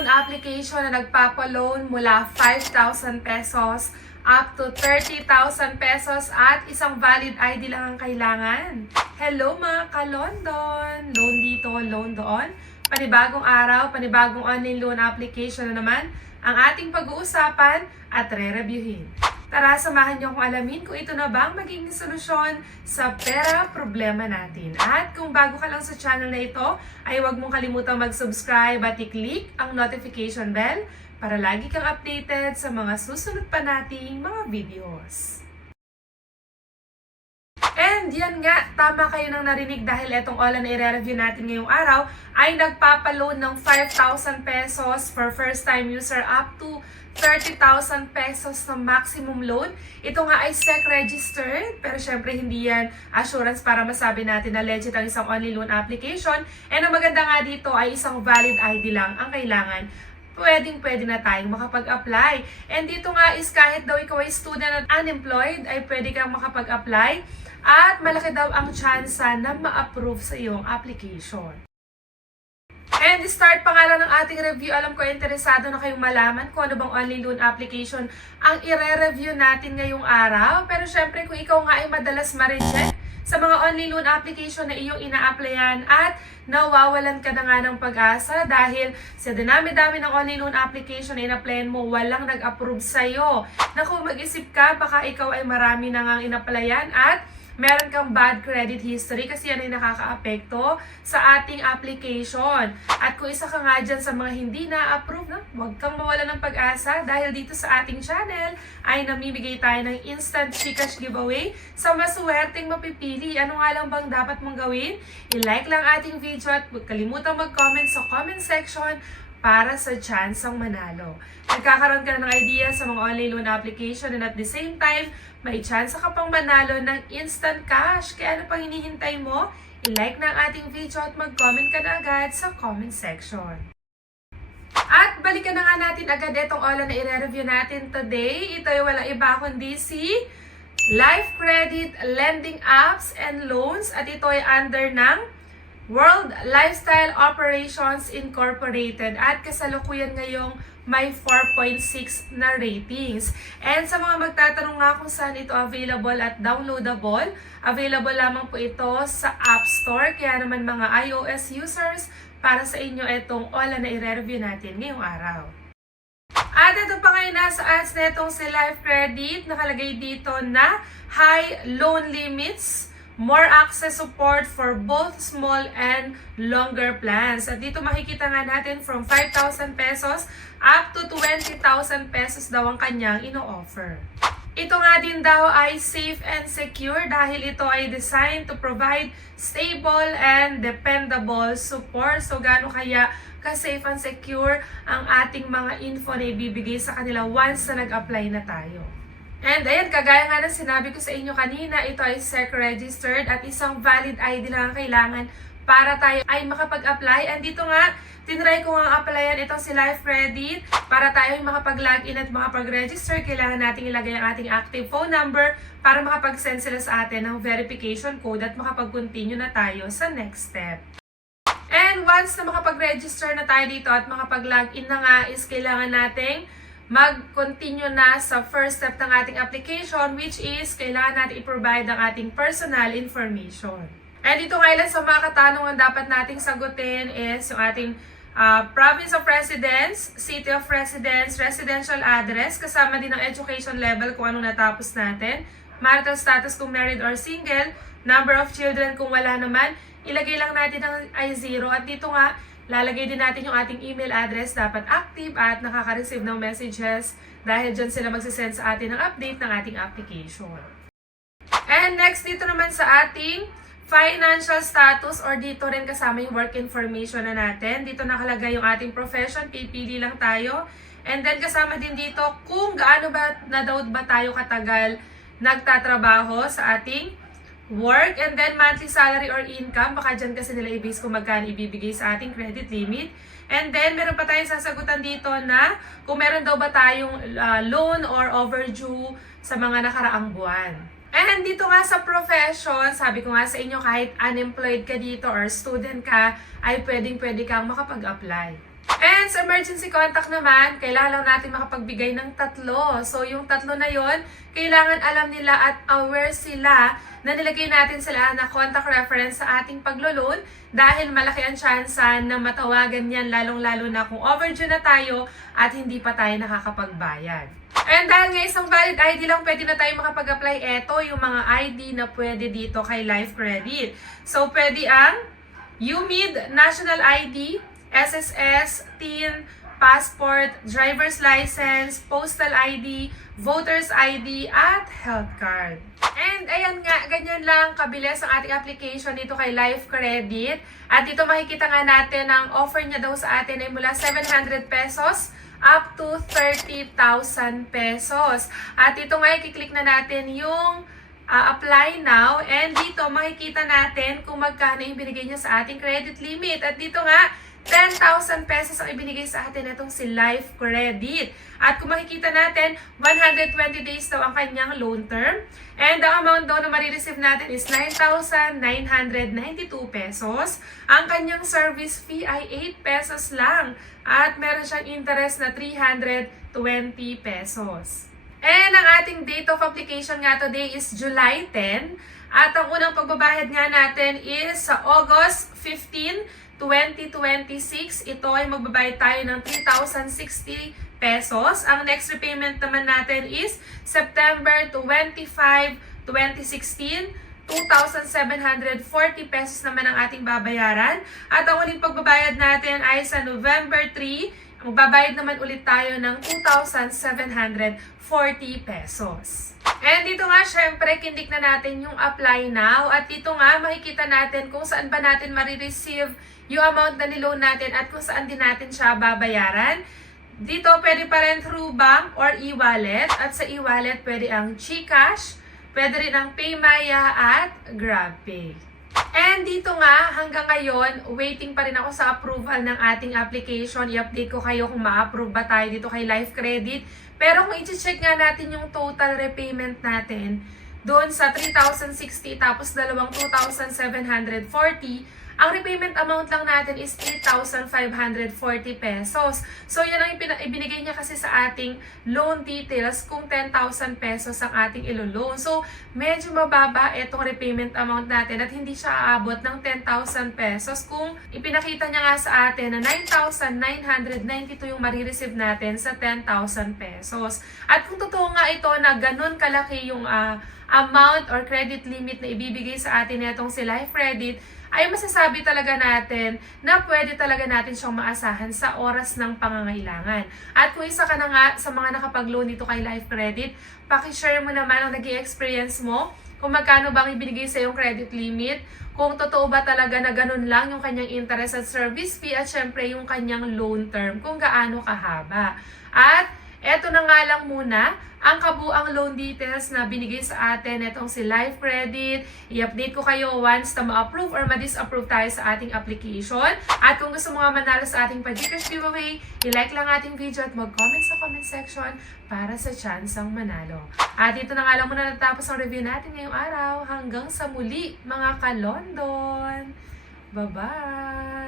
loan application na nagpapaloan mula 5,000 pesos up to 30,000 pesos at isang valid ID lang ang kailangan. Hello mga ka-London! Loan dito, loan doon. Panibagong araw, panibagong online loan application na naman ang ating pag-uusapan at re-reviewin. Tara, samahan niyo akong alamin kung ito na ba ang magiging solusyon sa pera problema natin. At kung bago ka lang sa channel na ito, ay huwag mong kalimutang mag-subscribe at i-click ang notification bell para lagi kang updated sa mga susunod pa nating mga videos. And yan nga, tama kayo nang narinig dahil itong OLA na i-review natin ngayong araw ay nagpapaloan ng 5,000 pesos for first-time user up to 30,000 pesos na maximum loan. Ito nga ay SEC registered, pero syempre hindi yan assurance para masabi natin na legit ang isang online loan application. And ang maganda nga dito ay isang valid ID lang ang kailangan. Pwede na tayong makapag-apply. And dito nga is kahit daw ikaw ay student at unemployed, ay pwede kang makapag-apply. At malaki daw ang tsansa na ma-approve sa iyong application. And start pa nga lang ng ating review. Alam ko interesado na kayong malaman kung ano bang online loan application ang i-review natin ngayong araw. Pero syempre kung ikaw nga ay madalas ma-reject sa mga online loan application na iyong ina-applyan at nawawalan ka na nga ng pag-asa dahil sa dinami-dami ng online loan application na in-applyan mo, walang nag-approve sa'yo. Naku, mag-isip ka, baka ikaw ay marami na nga in-applyan at meron kang bad credit history kasi yan ay nakaka-apekto sa ating application. At kung isa ka nga dyan sa mga hindi na-approve, huwag kang mawala ng pag-asa dahil dito sa ating channel ay namimigay tayo ng instant Gcash giveaway sa masuwerteng mapipili. Ano nga lang bang dapat mong gawin? I-like lang ating video at huwag kalimutang mag-comment sa comment section para sa chance ang manalo. Nagkakaroon ka na ng idea sa mga online loan application and at the same time, may chance ka pang manalo ng instant cash. Kaya ano pang hinihintay mo? I-like na ang ating video at mag-comment ka na agad sa comment section. At balikan na nga natin agad itong OLA na i-review natin today. Ito ay walang iba kundi si Life Credit Lending Apps and Loans at ito ay under ng World Lifestyle Operations Incorporated at kasalukuyan ngayong may 4.6 na ratings. And sa mga magtatanong nga kung saan ito available at downloadable, available lamang po ito sa App Store. Kaya naman mga iOS users, para sa inyo itong OLA na i-review natin ngayong araw. At ito pa ngayon nasa ads na itong si Life Credit, nakalagay dito na high loan limits, more access support for both small and longer plans. At dito makikita nga natin from 5,000 pesos up to 20,000 pesos daw ang kanyang ino-offer. Ito nga din daw ay safe and secure dahil ito ay designed to provide stable and dependable support. So gaano kaya ka-safe and secure ang ating mga info na ibibigay sa kanila once na nag-apply na tayo. And ayan, kagaya nga ng sinabi ko sa inyo kanina, ito ay SEC registered at isang valid ID lang ang kailangan para tayo ay makapag-apply. And dito nga, tinry ko nga applyan itong si Life Credit para tayo ay makapag-login at makapag-register. Kailangan natin ilagay ang ating active phone number para makapag-send sila sa atin ng verification code at makapag-continue na tayo sa next step. And once na makapag-register na tayo dito at makapag-login na nga is kailangan nating mag-continue na sa first step ng ating application, which is kailangan natin i-provide ang ating personal information. And ito nga ilan sa mga katanungan dapat nating sagutin is yung ating province of residence, city of residence, residential address, kasama din ang education level kung anong natapos natin, marital status kung married or single, number of children kung wala naman, ilagay lang natin ang I0 at dito nga, lalagay din natin yung ating email address, dapat active at nakaka-receive ng messages dahil dyan sila magsisend sa atin ng update ng ating application. And next dito naman sa ating financial status or dito rin kasama yung work information na natin. Dito nakalagay yung ating profession, pipili lang tayo. And then kasama din dito kung gaano ba na daw ba tayo katagal nagtatrabaho sa ating work, and then monthly salary or income, baka dyan kasi nila i-base kung magkano ibibigay sa ating credit limit. And then meron pa tayong sasagutan dito na kung meron daw ba tayong loan or overdue sa mga nakaraang buwan. And dito nga sa profession, sabi ko nga sa inyo, kahit unemployed ka dito or student ka, ay pwedeng-pwede kang makapag-apply. And sa emergency contact naman, kailangan lang natin makapagbigay ng 3. So yung 3 na yon, kailangan alam nila at aware sila na nilagay natin sila na contact reference sa ating paglo-loan dahil malaki ang tsansa na matawagan yan lalong-lalo na kung overdue na tayo at hindi pa tayo nakakapagbayad. And dahil nga isang valid ID lang pwede na tayo makapag-apply, eto yung mga ID na pwede dito kay Life Credit. So pwede ang UMID, National ID, SSS, TIN, passport, driver's license, postal ID, voter's ID, at health card. And ayan nga, ganyan lang kabilis ang ating application dito kay Life Credit. At dito makikita nga natin ang offer niya daw sa atin ay mula 700 pesos up to 30,000 pesos. At dito nga, i-click na natin yung apply now. And dito makikita natin kung magkano yung binigay niya sa ating credit limit. At dito nga, 10,000 pesos ang ibinigay sa atin itong si Life Credit. At kung makikita natin, 120 days daw ang kanyang loan term. And ang amount daw na marireceive natin is 9,992 pesos. Ang kanyang service fee ay 8 pesos lang. At meron siyang interest na 320 pesos. And ang ating date of application nga today is July 10. At ang unang pagbabayad nga natin is sa August 15, 2026. Ito ay magbabayad tayo ng 3,060 pesos. Ang next repayment naman natin is September 25, 2016. 2,740 pesos naman ang ating babayaran. At ang uling pagbabayad natin ay sa November 3. Magbabayad naman ulit tayo ng 2,740 pesos. And dito nga, syempre, kindik na natin yung apply now. At dito nga, makikita natin kung saan ba natin marireceive yung amount na niloan natin at kung saan din natin siya babayaran. Dito, pwede pa rin through bank or e-wallet. At sa e-wallet, pwede ang GCash, pwede rin ang PayMaya at GrabPay. And dito nga, hanggang ngayon, waiting pa rin ako sa approval ng ating application. I-update ko kayo kung ma-approve ba tayo dito kay Life Credit. Pero kung i-check nga natin yung total repayment natin, doon sa 3,060 tapos dalawang 2,740, ang repayment amount lang natin is 8,540 pesos. So, yan ang ibinigay niya kasi sa ating loan details kung 10,000 pesos ang ating ilo-loan. So, medyo mababa itong repayment amount natin at hindi siya aabot ng 10,000 pesos kung ipinakita niya nga sa atin na 9,992 yung marireceive natin sa 10,000 pesos. At kung totoo nga ito na ganun kalaki yung amount or credit limit na ibibigay sa atin nitong si Life Credit, ay masasabi talaga natin na pwede talaga natin siyang maasahan sa oras ng pangangailangan. At kung isa ka na nga sa mga nakapag-loan dito kay Life Credit, pakishare mo naman ang nag-i-experience mo, kung magkano bang ibinigay sa iyong credit limit, kung totoo ba talaga na ganun lang yung kanyang interest at service fee, at syempre yung kanyang loan term, kung gaano kahaba. At eto na nga lang muna, ang kabuang loan details na binigay sa atin itong si Life Credit. I-update ko kayo once na ma-approve or ma-disapprove tayo sa ating application. At kung gusto mo nga manalo sa ating pa-GCash giveaway, i-like lang ating video at mag-comment sa comment section para sa chance ang manalo. At dito na nga lang muna natapos ang review natin ngayong araw. Hanggang sa muli, mga ka-London! Bye-bye!